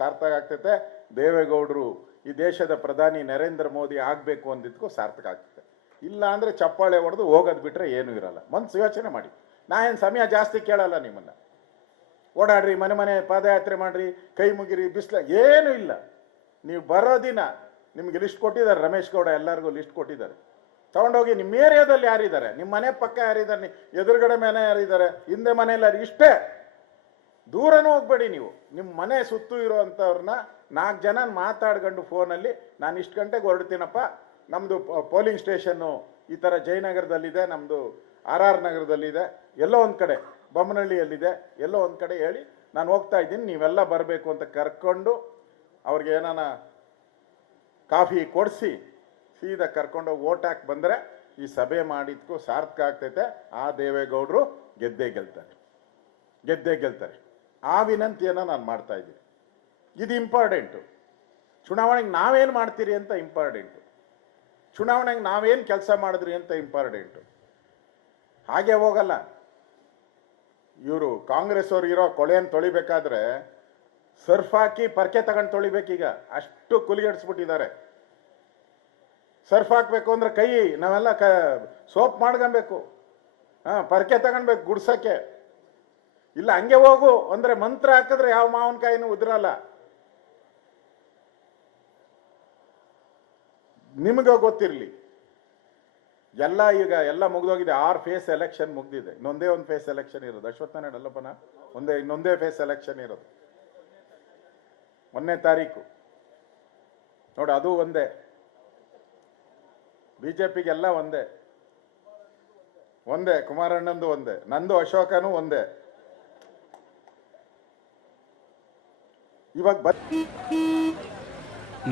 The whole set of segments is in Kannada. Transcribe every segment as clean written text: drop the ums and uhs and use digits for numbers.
ಸಾರ್ಥಕ ಆಗ್ತೈತೆ. ದೇವೇಗೌಡರು ಈ ದೇಶದ ಪ್ರಧಾನಿ ನರೇಂದ್ರ ಮೋದಿ ಆಗಬೇಕು ಅಂದಿದ್ದಕ್ಕೂ ಸಾರ್ಥಕ ಆಗ್ತದೆ. ಇಲ್ಲ ಅಂದರೆ ಚಪ್ಪಾಳೆ ಹೊಡೆದು ಹೋಗೋದು ಬಿಟ್ಟರೆ ಏನೂ ಇರಲ್ಲ. ಮನ್ಸು ಯೋಚನೆ ಮಾಡಿ. ನಾ ಏನು ಸಮಯ ಜಾಸ್ತಿ ಕೇಳಲ್ಲ ನಿಮ್ಮನ್ನು. ಓಡಾಡ್ರಿ, ಮನೆ ಮನೆ ಪಾದಯಾತ್ರೆ ಮಾಡಿರಿ, ಕೈ ಮುಗಿರಿ, ಬಿಸಿಲ ಏನೂ ಇಲ್ಲ. ನೀವು ಬರೋ ದಿನ ನಿಮಗೆ ಲಿಸ್ಟ್ ಕೊಟ್ಟಿದ್ದಾರೆ, ರಮೇಶ್ ಗೌಡ ಎಲ್ಲರಿಗೂ ಲಿಸ್ಟ್ ಕೊಟ್ಟಿದ್ದಾರೆ. ತೊಗೊಂಡೋಗಿ ನಿಮ್ಮ ಏರಿಯಾದಲ್ಲಿ ಯಾರಿದ್ದಾರೆ, ನಿಮ್ಮ ಮನೆ ಪಕ್ಕ ಯಾರಿದ್ದಾರೆ, ಎದುರುಗಡೆ ಮನೆ ಯಾರಿದ್ದಾರೆ, ಹಿಂದೆ ಮನೆಯಲ್ಲಿ ಇಷ್ಟೇ. ದೂರನೂ ಹೋಗ್ಬೇಡಿ ನೀವು. ನಿಮ್ಮ ಮನೆ ಸುತ್ತು ಇರೋವಂಥವ್ರನ್ನ 4 ಜನ ಮಾತಾಡ್ಕೊಂಡು ಫೋನಲ್ಲಿ, ನಾನು ಇಷ್ಟು ಗಂಟೆಗೆ ಹೊರಡ್ತೀನಪ್ಪ, ನಮ್ಮದು ಪೋಲಿಂಗ್ ಸ್ಟೇಷನ್ನು ಈ ಥರ ಜಯನಗರದಲ್ಲಿದೆ, ನಮ್ಮದು RR ನಗರದಲ್ಲಿದೆ, ಎಲ್ಲೋ ಒಂದು ಕಡೆ ಬೊಮ್ಮನಹಳ್ಳಿಯಲ್ಲಿದೆ, ಎಲ್ಲೋ ಒಂದು ಕಡೆ ಹೇಳಿ ನಾನು ಹೋಗ್ತಾ ಇದ್ದೀನಿ, ನೀವೆಲ್ಲ ಬರಬೇಕು ಅಂತ ಕರ್ಕೊಂಡು ಅವ್ರಿಗೆ ಏನಾನ ಕಾಫಿ ಕೊಡಿಸಿ ಸೀದಾ ಕರ್ಕೊಂಡು ಓಟ್ ಹಾಕಿ ಬಂದರೆ ಈ ಸಭೆ ಮಾಡಿದ್ಕೂ ಸಾರ್ಥಕ ಆಗ್ತೈತೆ. ಆ ದೇವೇಗೌಡರು ಗೆದ್ದೇ ಗೆಲ್ತಾರೆ. ಆ ವಿನಂತಿಯನ್ನು ನಾನು ಮಾಡ್ತಾ ಇದ್ದೀನಿ. ಇದು ಇಂಪಾರ್ಟೆಂಟು. ಚುನಾವಣೆಗೆ ನಾವೇನು ಮಾಡ್ತೀರಿ ಅಂತ ಇಂಪಾರ್ಟೆಂಟು. ಚುನಾವಣೆಗೆ ನಾವೇನು ಕೆಲಸ ಮಾಡಿದ್ರಿ ಅಂತ ಇಂಪಾರ್ಟೆಂಟು. ಹಾಗೆ ಹೋಗಲ್ಲ. ಇವರು ಕಾಂಗ್ರೆಸ್ ಅವ್ರು ಇರೋ ಕೊಳೆಯನ್ನು ತೊಳಿಬೇಕಾದ್ರೆ ಸರ್ಫ್ ಹಾಕಿ ಪರ್ಕೆ ತಗೊಂಡು ತೊಳಿಬೇಕೀಗ. ಅಷ್ಟು ಕುಲಿಗೆಡಿಸ್ಬಿಟ್ಟಿದ್ದಾರೆ. ಸರ್ಫ್ ಹಾಕಬೇಕು ಅಂದ್ರೆ ಕೈ ನಾವೆಲ್ಲ ಸೋಪ್ ಮಾಡ್ಕೊಬೇಕು, ಪರ್ಕೆ ತಗೊಳ್ಬೇಕು ಗುಡ್ಸಕ್ಕೆ. ಇಲ್ಲ ಹಂಗೆ ಹೋಗು ಅಂದ್ರೆ ಮಂತ್ರ ಹಾಕಿದ್ರೆ ಯಾವ ಮಾವಿನಕಾಯಿನೂ ಉದುರಲ್ಲ. ನಿಮ್ಗೆ ಗೊತ್ತಿರಲಿ. ಈಗ ಎಲ್ಲ ಮುಗ್ದೋಗಿದೆ. 6 ಫೇಸ್ ಎಲೆಕ್ಷನ್ ಮುಗ್ದಿದೆ. ಇನ್ನೊಂದೇ ಒಂದು ಫೇಸ್ ಎಲೆಕ್ಷನ್ ಇರೋದು. ಅಶ್ವತ್ಥನಾರಾಯಣ ಅಲ್ಲಪ್ಪನ ಇನ್ನೊಂದೇ ಫೇಸ್ ಎಲೆಕ್ಷನ್ ಇರೋದು 1ನೇ ತಾರೀಕು. ನೋಡಿ, ಅದು ಒಂದೇ. ಬಿಜೆಪಿಗೆಲ್ಲ ಒಂದೇ. ಕುಮಾರಣ್ಣಂದು ಒಂದೇ, ನಂದು ಅಶೋಕನು ಒಂದೇ. ಇವಾಗ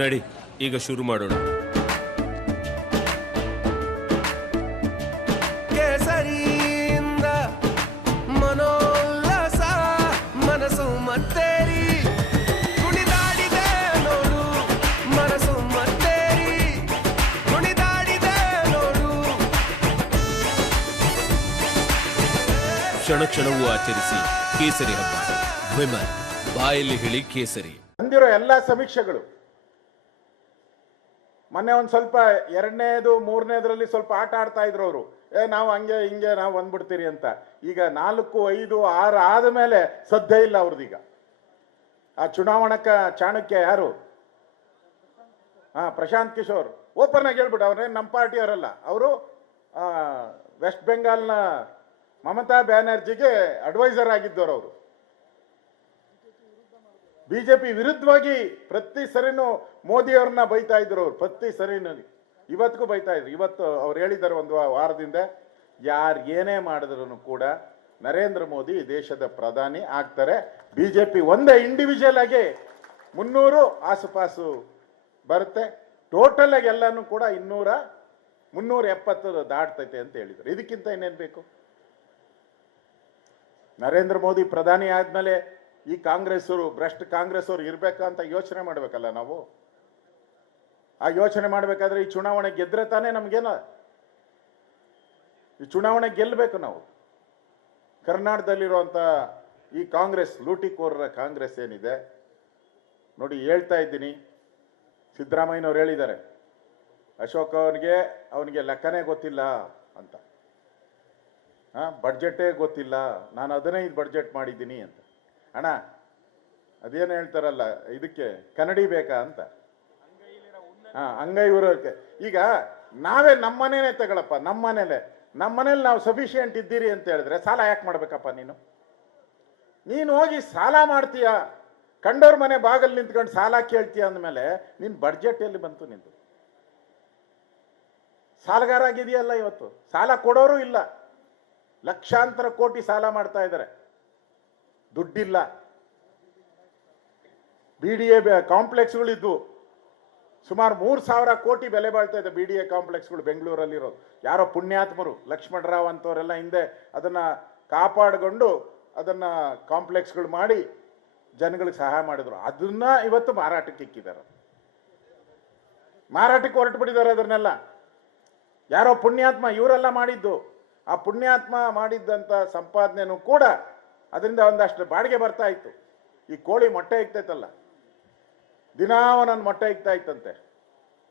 ನಡಿ, ಈಗ ಶುರು ಮಾಡೋಣ. ಕೇಸರಿಯಿಂದ ಮನೋಲ್ಲಾಸ ಮನಸ್ಸು ಮತ್ತೇರಿ ಕುಣಿದಾಡಿದೆ ನೋಡು, ಮನಸ್ಸು ಮತ್ತೇರಿ ಕುಣಿದಾಡಿದೆ ನೋಡು. ಕ್ಷಣ ಕ್ಷಣವೂ ಆಚರಿಸಿ ಕೇಸರಿ ಹಬ್ಬ. ವಿಮಲ್ ಬಾಯಲ್ಲಿ ಹೇಳಿ ಕೇಸರಿ. ಬಂದಿರೋ ಎಲ್ಲ ಸಮೀಕ್ಷೆಗಳು ಮೊನ್ನೆ ಒಂದು ಸ್ವಲ್ಪ 2ನೇದು 3ನೇದ್ರಲ್ಲಿ ಸ್ವಲ್ಪ ಆಟ ಆಡ್ತಾ ಇದ್ರು ಅವರು. ನಾವು ಹಂಗೆ ಹಿಂಗೆ ನಾವು ಬಂದ್ಬಿಡ್ತೀರಿ ಅಂತ. ಈಗ 4, 5, 6 ಆದಮೇಲೆ ಸದ್ಯ ಇಲ್ಲ ಅವ್ರದೀಗ. ಆ ಚುನಾವಣಾ ಚಾಣಕ್ಯ ಯಾರು? ಪ್ರಶಾಂತ್ ಕಿಶೋರ್ ಓಪನ್ ಆಗಿ ಹೇಳ್ಬಿಟ್ಟು, ಅವ್ರೇನು ನಮ್ಮ ಪಾರ್ಟಿಯವರಲ್ಲ. ಅವರು ವೆಸ್ಟ್ ಬೆಂಗಾಲ್ನ ಮಮತಾ ಬ್ಯಾನರ್ಜಿಗೆ ಅಡ್ವೈಸರ್ ಆಗಿದ್ದವರು. ಅವರು ಬಿಜೆಪಿ ವಿರುದ್ಧವಾಗಿ ಪ್ರತಿ ಸರಿನೂ ಮೋದಿಯವ್ರನ್ನ ಬೈತಾ ಇದ್ರು. ಅವರು ಪ್ರತಿ ಸರಿನೂ ಇವತ್ತಿಗೂ ಬೈತಾ ಇದ್ರು. ಇವತ್ತು ಅವ್ರು ಹೇಳಿದ್ದಾರೆ ಒಂದು ವಾರದಿಂದ, ಯಾರು ಏನೇ ಮಾಡಿದ್ರು ಕೂಡ ನರೇಂದ್ರ ಮೋದಿ ದೇಶದ ಪ್ರಧಾನಿ ಆಗ್ತಾರೆ. ಬಿಜೆಪಿ ಒಂದೇ ಇಂಡಿವಿಜುವಲ್ ಆಗಿ 300 ಆಸುಪಾಸು ಬರುತ್ತೆ. ಟೋಟಲ್ ಆಗಿ ಎಲ್ಲಾನು ಕೂಡ 370 ದಾಟ್ತೈತೆ ಅಂತ ಹೇಳಿದ್ರು. ಇದಕ್ಕಿಂತ ಇನ್ನೇನು ಬೇಕು? ನರೇಂದ್ರ ಮೋದಿ ಪ್ರಧಾನಿ ಆದ್ಮೇಲೆ ಈ ಕಾಂಗ್ರೆಸ್ಸರು, ಭ್ರಷ್ಟ ಕಾಂಗ್ರೆಸ್ಸವರು ಇರ್ಬೇಕಂತ ಯೋಚನೆ ಮಾಡ್ಬೇಕಲ್ಲ ನಾವು. ಆ ಯೋಚನೆ ಮಾಡ್ಬೇಕಾದ್ರೆ ಈ ಚುನಾವಣೆ ಗೆದ್ರೆ ತಾನೇ ನಮ್ಗೇನ. ಈ ಚುನಾವಣೆ ಗೆಲ್ಲಬೇಕು ನಾವು. ಕರ್ನಾಟಕದಲ್ಲಿರುವಂತ ಈ ಕಾಂಗ್ರೆಸ್, ಲೂಟಿಕೋರರ ಕಾಂಗ್ರೆಸ್ ಏನಿದೆ ನೋಡಿ, ಹೇಳ್ತಾ ಇದ್ದೀನಿ. ಸಿದ್ದರಾಮಯ್ಯನವ್ರು ಹೇಳಿದ್ದಾರೆ, ಅಶೋಕ್ ಅವನಿಗೆ ಲೆಕ್ಕನೇ ಗೊತ್ತಿಲ್ಲ ಅಂತ. ಬಡ್ಜೆಟೇ ಗೊತ್ತಿಲ್ಲ, ನಾನು 15 ಬಡ್ಜೆಟ್ ಮಾಡಿದ್ದೀನಿ ಅಂತ. ಅಣ್ಣ, ಅದೇನು ಹೇಳ್ತಾರಲ್ಲ, ಇದಕ್ಕೆ ಕನ್ನಡಿ ಬೇಕಾ ಅಂತ. ಹಂಗೈ ಇರೋಕೆ ಈಗ ನಾವೇ ನಮ್ಮನೇನೆ ತಗೊಳಪ್ಪ. ನಮ್ಮನೇಲಿ ನಾವು ಸಫಿಷಿಯೆಂಟ್ ಇದ್ದೀರಿ ಅಂತ ಹೇಳಿದ್ರೆ ಸಾಲ ಯಾಕೆ ಮಾಡ್ಬೇಕಪ್ಪ? ನೀನು ಹೋಗಿ ಸಾಲ ಮಾಡ್ತೀಯ, ಕಂಡೋರ್ ಮನೆ ಬಾಗಲ್ ನಿಂತ್ಕೊಂಡು ಸಾಲ ಕೇಳ್ತೀಯ ಅಂದಮೇಲೆ ನಿನ್ ಬಡ್ಜೆಟ್ ಎಲ್ಲಿ ಬಂತು? ನಿಂತು ಸಾಲಗಾರ ಆಗಿದೆಯಲ್ಲ. ಇವತ್ತು ಸಾಲ ಕೊಡೋರು ಇಲ್ಲ. ಲಕ್ಷಾಂತರ ಕೋಟಿ ಸಾಲ ಮಾಡ್ತಾ ಇದ್ದಾರೆ, ದುಡ್ಡಿಲ್ಲ. BDA ಕಾಂಪ್ಲೆಕ್ಸ್ಗಳಿದ್ವು, ಸುಮಾರು 3,000 ಕೋಟಿ ಬೆಲೆ ಬಾಳ್ತಾ ಇದೆ BDA ಕಾಂಪ್ಲೆಕ್ಸ್ಗಳು ಬೆಂಗಳೂರಲ್ಲಿರೋದು. ಯಾರೋ ಪುಣ್ಯಾತ್ಮರು ಲಕ್ಷ್ಮಣರಾವ್ ಅಂತವರೆಲ್ಲ ಹಿಂದೆ ಅದನ್ನ ಕಾಪಾಡಿಕೊಂಡು ಅದನ್ನ ಕಾಂಪ್ಲೆಕ್ಸ್ಗಳು ಮಾಡಿ ಜನಗಳಿಗೆ ಸಹಾಯ ಮಾಡಿದ್ರು. ಅದನ್ನ ಇವತ್ತು ಮಾರಾಟಕ್ಕೆ ಇಕ್ಕಿದ್ದಾರೆ, ಮಾರಾಟಕ್ಕೆ ಹೊರಟು ಬಿಟ್ಟಿದ್ದಾರೆ. ಅದನ್ನೆಲ್ಲ ಯಾರೋ ಪುಣ್ಯಾತ್ಮ ಇವರೆಲ್ಲ ಮಾಡಿದ್ದು. ಆ ಪುಣ್ಯಾತ್ಮ ಮಾಡಿದ್ದಂಥ ಸಂಪಾದನೆನೂ ಕೂಡ ಅದರಿಂದ ಒಂದಷ್ಟು ಬಾಡಿಗೆ ಬರ್ತಾ ಇತ್ತು. ಈ ಕೋಳಿ ಮೊಟ್ಟೆ ಇಕ್ತೈತಲ್ಲ, ದಿನಾ ಅವನನ್ನು ಮೊಟ್ಟೆ ಇಕ್ತಾ ಇತ್ತಂತೆ.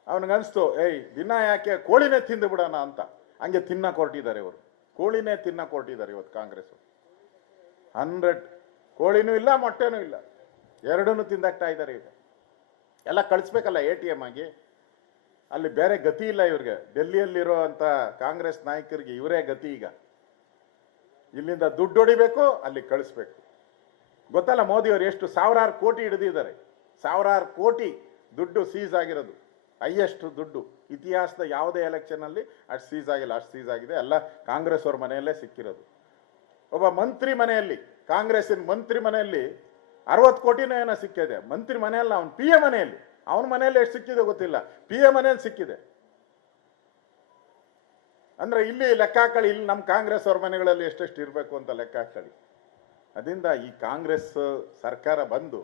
ಅವನಿಗನ್ಸ್ತು, ಏಯ್ ದಿನ ಯಾಕೆ ಕೋಳಿನೇ ತಿಂದು ಬಿಡೋಣ ಅಂತ. ಹಂಗೆ ತಿನ್ನಕ್ಕೆ ಹೊರಟಿದ್ದಾರೆ ಇವರು, ಕೋಳಿನೇ ತಿನ್ನಕ್ಕೆ ಹೊರಟಿದ್ದಾರೆ ಇವತ್ತು ಕಾಂಗ್ರೆಸ್. 100 ಕೋಳಿನೂ ಇಲ್ಲ ಮೊಟ್ಟೆನೂ ಇಲ್ಲ, ಎರಡನ್ನೂ ತಿಂದಾಕ್ತಾ ಇದ್ದಾರೆ. ಈಗ ಎಲ್ಲ ಕಳಿಸ್ಬೇಕಲ್ಲ ATM ಆಗಿ. ಅಲ್ಲಿ ಬೇರೆ ಗತಿ ಇಲ್ಲ ಇವ್ರಿಗೆ. ಡೆಲ್ಲಿಯಲ್ಲಿರೋ ಅಂತ ಕಾಂಗ್ರೆಸ್ ನಾಯಕರಿಗೆ ಇವರೇ ಗತಿ. ಈಗ ಇಲ್ಲಿಂದ ದುಡ್ಡು ಹೊಡಿಬೇಕು, ಅಲ್ಲಿ ಕಳಿಸ್ಬೇಕು. ಗೊತ್ತಲ್ಲ ಮೋದಿಯವರು ಎಷ್ಟು ಸಾವಿರಾರು ಕೋಟಿ ಹಿಡಿದಿದ್ದಾರೆ. ಸಾವಿರಾರು ಕೋಟಿ ದುಡ್ಡು ಸೀಸ್ ಆಗಿರೋದು, ಹೈಯೆಸ್ಟ್ ದುಡ್ಡು ಇತಿಹಾಸದ ಯಾವುದೇ ಎಲೆಕ್ಷನಲ್ಲಿ ಅಷ್ಟು ಸೀಸ್ ಆಗಿಲ್ಲ. ಅಷ್ಟು ಸೀಸ್ ಆಗಿದೆ, ಎಲ್ಲ ಕಾಂಗ್ರೆಸ್ ಅವ್ರ ಮನೆಯಲ್ಲೇ ಸಿಕ್ಕಿರೋದು. ಒಬ್ಬ ಮಂತ್ರಿ ಮನೆಯಲ್ಲಿ, ಕಾಂಗ್ರೆಸ್ಸಿನ ಮಂತ್ರಿ ಮನೆಯಲ್ಲಿ 60 ಕೋಟಿನೋ ಏನೋ ಸಿಕ್ಕಿದೆ. ಮಂತ್ರಿ ಮನೆಯಲ್ಲ, ಅವನು PA ಮನೆಯಲ್ಲಿ. ಅವನ ಮನೆಯಲ್ಲಿ ಎಷ್ಟು ಸಿಕ್ಕಿದೆ ಗೊತ್ತಿಲ್ಲ, PA ಮನೆಯಲ್ಲಿ ಸಿಕ್ಕಿದೆ. ಅಂದ್ರೆ ಇಲ್ಲಿ ಲೆಕ್ಕ ಹಾಕಳಿ, ಇಲ್ಲಿ ನಮ್ಮ ಕಾಂಗ್ರೆಸ್ ಅವ್ರ ಮನೆಗಳಲ್ಲಿ ಎಷ್ಟೆಷ್ಟು ಇರಬೇಕು ಅಂತ ಲೆಕ್ಕ ಹಾಕಳಿ. ಅದರಿಂದ ಈ ಕಾಂಗ್ರೆಸ್ ಸರ್ಕಾರ ಬಂದು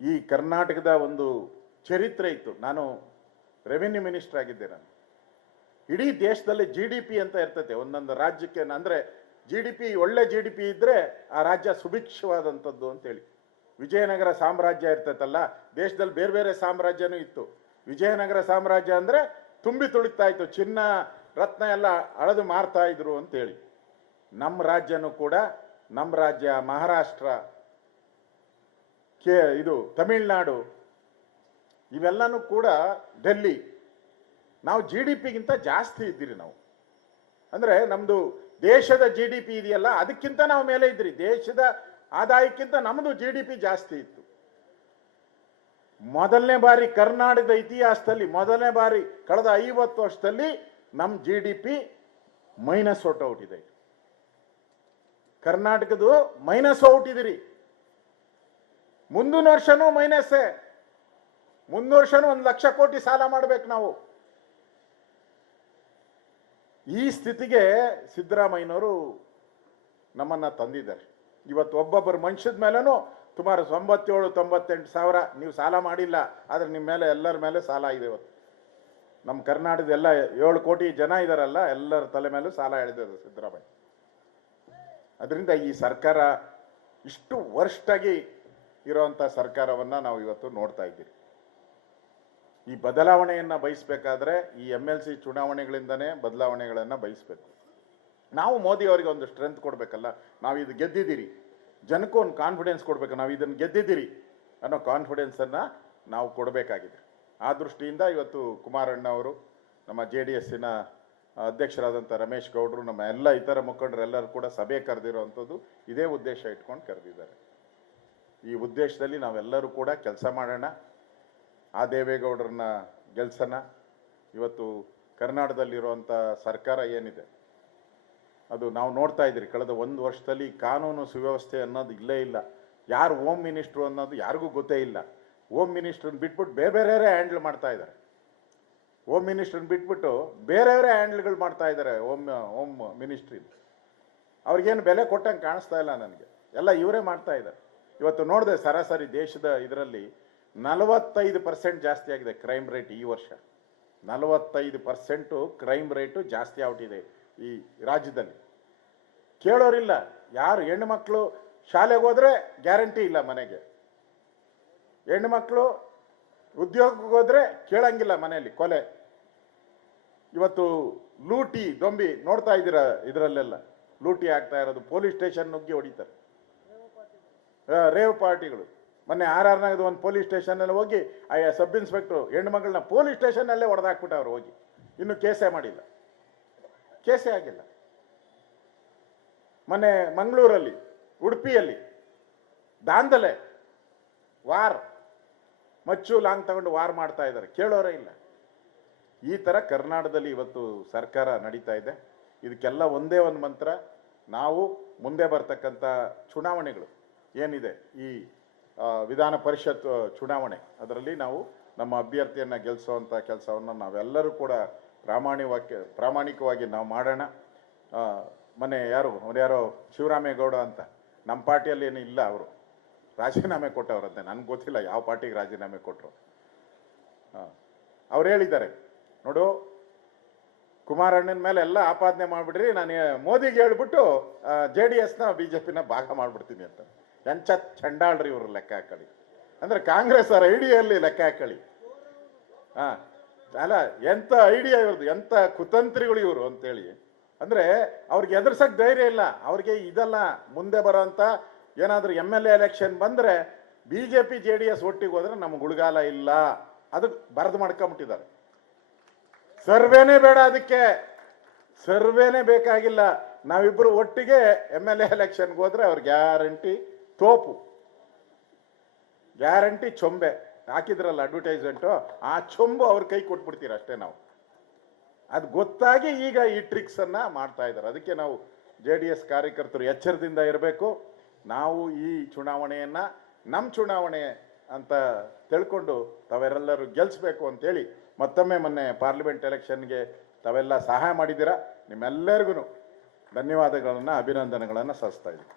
ಈ ಕರ್ನಾಟಕದ ಒಂದು ಚರಿತ್ರೆ ಇತ್ತು. ನಾನು ರೆವಿನ್ಯೂ ಮಿನಿಸ್ಟರ್ ಆಗಿದ್ದೆ. ನಾನು ಇಡೀ ದೇಶದಲ್ಲಿ GDP ಅಂತ ಇರ್ತೈತೆ ಒಂದೊಂದು ರಾಜ್ಯಕ್ಕೆ. ಅಂದ್ರೆ GDP, ಒಳ್ಳೆ GDP ಇದ್ರೆ ಆ ರಾಜ್ಯ ಸುಭಿಕ್ಷವಾದಂಥದ್ದು ಅಂತೇಳಿ. ವಿಜಯನಗರ ಸಾಮ್ರಾಜ್ಯ ಇರ್ತೈತಲ್ಲ, ದೇಶದಲ್ಲಿ ಬೇರೆ ಬೇರೆ ಸಾಮ್ರಾಜ್ಯನೂ ಇತ್ತು. ವಿಜಯನಗರ ಸಾಮ್ರಾಜ್ಯ ಅಂದ್ರೆ ತುಂಬಿ ತುಳಿತಾ ಇತ್ತು, ಚಿನ್ನ ರತ್ನ ಎಲ್ಲ ಅಳೆದು ಮಾರ್ತಾ ಇದ್ರು ಅಂತೇಳಿ. ನಮ್ಮ ರಾಜ್ಯನೂ ಕೂಡ, ನಮ್ಮ ರಾಜ್ಯ ಮಹಾರಾಷ್ಟ್ರ, ಇದು ತಮಿಳ್ನಾಡು, ಇವೆಲ್ಲನೂ ಕೂಡ ಡೆಲ್ಲಿ, ನಾವು GDPಗಿಂತ ಜಾಸ್ತಿ ಇದ್ದೀರಿ ನಾವು. ಅಂದ್ರೆ ನಮ್ದು ದೇಶದ GDP ಇದೆಯಲ್ಲ, ಅದಕ್ಕಿಂತ ನಾವು ಮೇಲೆ ಇದ್ರಿ. ದೇಶದ ಆದಾಯಕ್ಕಿಂತ ನಮ್ದು GDP ಜಾಸ್ತಿ ಇತ್ತು. ಮೊದಲನೇ ಬಾರಿ ಕರ್ನಾಟಕದ ಇತಿಹಾಸದಲ್ಲಿ, ಮೊದಲನೇ ಬಾರಿ ಕಳೆದ 50 ವರ್ಷದಲ್ಲಿ ನಮ್ಮ GDP ಮೈನಸ್ ಔಟ್ ಇದೆ. ಕರ್ನಾಟಕದ್ದು ಮೈನಸ್ ಔಟ್ ಇದಿರಿ. ಮುಂದಿನ ವರ್ಷನೂ ಮೈನಸ್ಸೇ. ಮುಂದಿನ ವರ್ಷನೂ 1 ಲಕ್ಷ ಕೋಟಿ ಸಾಲ ಮಾಡ್ಬೇಕು ನಾವು. ಈ ಸ್ಥಿತಿಗೆ ಸಿದ್ದರಾಮಯ್ಯನವರು ನಮ್ಮನ್ನ ತಂದಿದ್ದಾರೆ. ಇವತ್ತು ಒಬ್ಬೊಬ್ಬರ ಮನುಷ್ಯದ ಮೇಲೇನೂ ಸುಮಾರು 97-98 ಸಾವಿರ ನೀವು ಸಾಲ ಮಾಡಿಲ್ಲ, ಆದ್ರೆ ನಿಮ್ಮ ಮೇಲೆ ಎಲ್ಲರ ಮೇಲೆ ಸಾಲ ಇದೆ. ಇವತ್ತು ನಮ್ಮ ಕರ್ನಾಟಕದ ಎಲ್ಲ 7 ಕೋಟಿ ಜನ ಇದಾರಲ್ಲ, ಎಲ್ಲರ ತಲೆ ಮೇಲೂ ಸಾಲ ಎಳೆದಿದೆ ಸಿದ್ದರಾಮಯ್ಯ. ಅದರಿಂದ ಈ ಸರ್ಕಾರ ಇಷ್ಟು ವರ್ಷಾಗಿ ಇರುವಂತ ಸರ್ಕಾರವನ್ನ ನಾವು ಇವತ್ತು ನೋಡ್ತಾ ಇದ್ದೀವಿ. ಈ ಬದಲಾವಣೆಯನ್ನ ಬಯಸಬೇಕಾದ್ರೆ ಈ MLC ಚುನಾವಣೆಗಳಿಂದನೇ ಬದಲಾವಣೆಗಳನ್ನ ಬಯಸಬೇಕು. ನಾವು ಮೋದಿ ಅವರಿಗೆ ಒಂದು ಸ್ಟ್ರೆಂತ್ ಕೊಡ್ಬೇಕಲ್ಲ. ನಾವು ಇದು ಗೆದ್ದಿದ್ದೀರಿ, ಜನಕ್ಕೂ ಒಂದು ಕಾನ್ಫಿಡೆನ್ಸ್ ಕೊಡ್ಬೇಕು. ನಾವು ಇದನ್ನು ಗೆದ್ದಿದ್ದೀರಿ ಅನ್ನೋ ಕಾನ್ಫಿಡೆನ್ಸ್ ಅನ್ನ ನಾವು ಕೊಡಬೇಕಾಗಿದೆ. ಆ ದೃಷ್ಟಿಯಿಂದ ಇವತ್ತು ಕುಮಾರಣ್ಣ ಅವರು, ನಮ್ಮ JDSನ ಅಧ್ಯಕ್ಷರಾದಂಥ ರಮೇಶ್ ಗೌಡರು, ನಮ್ಮ ಎಲ್ಲ ಇತರ ಮುಖಂಡರೆಲ್ಲರೂ ಕೂಡ ಸಭೆ ಕರೆದಿರುವಂಥದ್ದು ಇದೇ ಉದ್ದೇಶ ಇಟ್ಕೊಂಡು ಕರೆದಿದ್ದಾರೆ. ಈ ಉದ್ದೇಶದಲ್ಲಿ ನಾವೆಲ್ಲರೂ ಕೂಡ ಕೆಲಸ ಮಾಡೋಣ. ಆ ದೇವೇಗೌಡರನ್ನ ಗೆಲ್ಸೋಣ. ಇವತ್ತು ಕರ್ನಾಟಕದಲ್ಲಿರುವಂಥ ಸರ್ಕಾರ ಏನಿದೆ ಅದು ನಾವು ನೋಡ್ತಾ ಇದ್ದೀರಿ. ಕಳೆದ 1 ವರ್ಷದಲ್ಲಿ ಕಾನೂನು ಸುವ್ಯವಸ್ಥೆ ಅನ್ನೋದು ಇಲ್ಲೇ ಇಲ್ಲ. ಯಾರು ಹೋಮ್ ಮಿನಿಸ್ಟ್ರು ಅನ್ನೋದು ಯಾರಿಗೂ ಗೊತ್ತೇ ಇಲ್ಲ. ಹೋಮ್ ಮಿನಿಸ್ಟ್ರನ್ನ ಬಿಟ್ಬಿಟ್ಟು ಬೇರೆಯವರೇ ಹ್ಯಾಂಡಲ್ ಮಾಡ್ತಾ ಇದ್ದಾರೆ. ಹೋಮ್ ಮಿನಿಸ್ಟ್ರನ್ನ ಬಿಟ್ಬಿಟ್ಟು ಬೇರೆಯವರೇ ಹ್ಯಾಂಡಲ್ಗಳು ಮಾಡ್ತಾ ಇದ್ದಾರೆ ಹೋಮ್ ಮಿನಿಸ್ಟ್ರಿ. ಅವ್ರಿಗೇನು ಬೆಲೆ ಕೊಟ್ಟಂಗೆ ಕಾಣಿಸ್ತಾ ಇಲ್ಲ ನನಗೆ. ಎಲ್ಲ ಇವರೇ ಮಾಡ್ತಾ ಇದ್ದಾರೆ. ಇವತ್ತು ನೋಡಿದೆ, ಸರಾಸರಿ ದೇಶದ ಇದರಲ್ಲಿ 45% ಜಾಸ್ತಿ ಆಗಿದೆ ಕ್ರೈಮ್ ರೇಟ್ ಈ ವರ್ಷ. 45% ಕ್ರೈಮ್ ರೇಟು ಜಾಸ್ತಿ ಆಗ್ಬಿಟ್ಟಿದೆ ಈ ರಾಜ್ಯದಲ್ಲಿ. ಕೇಳೋರಿಲ್ಲ ಯಾರು. ಹೆಣ್ಣುಮಕ್ಕಳು ಶಾಲೆಗೆ ಹೋದ್ರೆ ಗ್ಯಾರಂಟಿ ಇಲ್ಲ ಮನೆಗೆ. ಹೆಣ್ಣುಮಕ್ಕಳು ಉದ್ಯೋಗಕ್ಕೆ ಹೋದ್ರೆ ಕೇಳಂಗಿಲ್ಲ ಮನೆಯಲ್ಲಿ, ಕೊಲೆ. ಇವತ್ತು ಲೂಟಿ ದೊಂಬಿ ನೋಡ್ತಾ ಇದ್ದೀರಾ, ಇದರಲ್ಲೆಲ್ಲ ಲೂಟಿ ಆಗ್ತಾ ಇರೋದು. ಪೊಲೀಸ್ ಸ್ಟೇಷನ್ ನುಗ್ಗಿ ಹೊಡಿತಾರೆ ರೇವ್ ಪಾರ್ಟಿಗಳು. ಮೊನ್ನೆ RR-ನಗರದ ಒಂದು ಪೊಲೀಸ್ ಸ್ಟೇಷನ್ನಲ್ಲಿ ಹೋಗಿ ಸಬ್ ಇನ್ಸ್ಪೆಕ್ಟ್ರು ಹೆಣ್ಣುಮಗಳನ್ನ ಪೊಲೀಸ್ ಸ್ಟೇಷನ್ನಲ್ಲೇ ಹೊಡೆದಾಕ್ಬಿಟ್ಟವ್ರು ಹೋಗಿ. ಇನ್ನು ಕೇಸೇ ಮಾಡಿಲ್ಲ, ಕೇಸೇ ಆಗಿಲ್ಲ. ಮೊನ್ನೆ ಮಂಗಳೂರಲ್ಲಿ, ಉಡುಪಿಯಲ್ಲಿ ದಾಂಧಲೆ, ವಾರ್, ಮಚ್ಚು ಲಾಂಗ್ ತಗೊಂಡು ವಾರ್ ಮಾಡ್ತಾ ಇದ್ದಾರೆ, ಕೇಳೋರೇ ಇಲ್ಲ. ಈ ಥರ ಕರ್ನಾಟಕದಲ್ಲಿ ಇವತ್ತು ಸರ್ಕಾರ ನಡೀತಾ ಇದೆ. ಇದಕ್ಕೆಲ್ಲ ಒಂದೇ ಒಂದು ಮಂತ್ರ, ನಾವು ಮುಂದೆ ಬರ್ತಕ್ಕಂಥ ಚುನಾವಣೆಗಳು ಏನಿದೆ, ಈ ವಿಧಾನ ಪರಿಷತ್ ಚುನಾವಣೆ, ಅದರಲ್ಲಿ ನಾವು ನಮ್ಮ ಅಭ್ಯರ್ಥಿಯನ್ನು ಗೆಲ್ಲಿಸುವಂಥ ಕೆಲಸವನ್ನು ನಾವೆಲ್ಲರೂ ಕೂಡ ಪ್ರಾಮಾಣಿಕವಾಗಿ ನಾವು ಮಾಡೋಣ. ಮೊನ್ನೆ ಯಾರೋ ಶಿವರಾಮೇಗೌಡ ಅಂತ ನಮ್ಮ ಪಾರ್ಟಿಯಲ್ಲಿ ಏನು ಇಲ್ಲ, ಅವರು ರಾಜೀನಾಮೆ ಕೊಟ್ಟವರಂತೆ. ನನಗೆ ಗೊತ್ತಿಲ್ಲ ಯಾವ ಪಾರ್ಟಿಗೆ ರಾಜೀನಾಮೆ ಕೊಟ್ಟರು. ಅವ್ರು ಹೇಳಿದ್ದಾರೆ, ನೋಡು ಕುಮಾರಣ್ಣನ ಮೇಲೆ ಎಲ್ಲ ಆಪಾದನೆ ಮಾಡಿಬಿಡ್ರಿ, ನಾನು ಮೋದಿಗೆ ಹೇಳ್ಬಿಟ್ಟು JDSನ BJPನ ಭಾಗ ಮಾಡಿಬಿಡ್ತೀನಿ ಅಂತ. ಎಂಚ ಚಂಡಾಳ್ರಿ ಇವರು ಲೆಕ್ಕ ಹಾಕಳಿ. ಅಂದ್ರೆ ಕಾಂಗ್ರೆಸ್ ಅವ್ರ ಐಡಿಯಲ್ಲಿ ಲೆಕ್ಕ ಹಾಕೊಳ್ಳಿ. ಹಾ ಅಲ್ಲ, ಎಂತ ಐಡಿಯಾ ಇವ್ರದ್ದು, ಎಂತ ಕುತಂತ್ರಿಗಳು ಇವರು ಅಂತೇಳಿ. ಅಂದ್ರೆ ಅವ್ರಿಗೆ ಎದುರ್ಸಕ್ ಧೈರ್ಯ ಇಲ್ಲ ಅವ್ರಿಗೆ. ಇದಲ್ಲ, ಮುಂದೆ ಬರೋಂತ ಏನಾದ್ರೂ MLA ಎಲೆಕ್ಷನ್ ಬಂದ್ರೆ BJP JDS ಒಟ್ಟಿಗೆ ಹೋದ್ರೆ ನಮ್ಗೆ ಉಳ್ಗಾಲ ಇಲ್ಲ, ಅದಕ್ಕೆ ಬರೆದು ಮಾಡ್ಕೊಂಬಿಟ್ಟಿದ್ದಾರೆ. ಸರ್ವೇನೇ ಬೇಡ, ಅದಕ್ಕೆ ಸರ್ವೇನೇ ಬೇಕಾಗಿಲ್ಲ. ನಾವಿಬ್ರು ಒಟ್ಟಿಗೆ MLA ಎಲೆಕ್ಷನ್ಗೆ ಹೋದ್ರೆ ಅವ್ರ ಗ್ಯಾರಂಟಿ ತೋಪು, ಗ್ಯಾರಂಟಿ ಚೊಂಬೆ. ಹಾಕಿದ್ರಲ್ಲ ಅಡ್ವರ್ಟೈಸ್ಮೆಂಟು, ಆ ಚೊಂಬು ಅವ್ರ ಕೈ ಕೊಟ್ಬಿಡ್ತೀರ ಅಷ್ಟೇ ನಾವು. ಅದು ಗೊತ್ತಾಗಿ ಈಗ ಈ ಟ್ರಿಕ್ಸ್ ಅನ್ನ ಮಾಡ್ತಾ ಇದ್ದಾರೆ. ಅದಕ್ಕೆ ನಾವು JDS ಕಾರ್ಯಕರ್ತರು ಎಚ್ಚರದಿಂದ ಇರಬೇಕು. ನಾವು ಈ ಚುನಾವಣೆಯನ್ನ ನಮ್ಮ ಚುನಾವಣೆ ಅಂತ ತಿಳ್ಕೊಂಡು ತಾವೆಲ್ಲರೂ ಗೆಲ್ಲಿಸ್ಬೇಕು ಅಂತೇಳಿ ಮತ್ತೊಮ್ಮೆ ಮೊನ್ನೆ ಪಾರ್ಲಿಮೆಂಟ್ ಎಲೆಕ್ಷನ್ಗೆ ತಾವೆಲ್ಲ ಸಹಾಯ ಮಾಡಿದ್ದೀರಾ. ನಿಮ್ಮೆಲ್ಲರಿಗೂ ಧನ್ಯವಾದಗಳನ್ನು, ಅಭಿನಂದನೆಗಳನ್ನು ಸಲ್ಲಿಸ್ತಾ ಇದ್ದೀನಿ.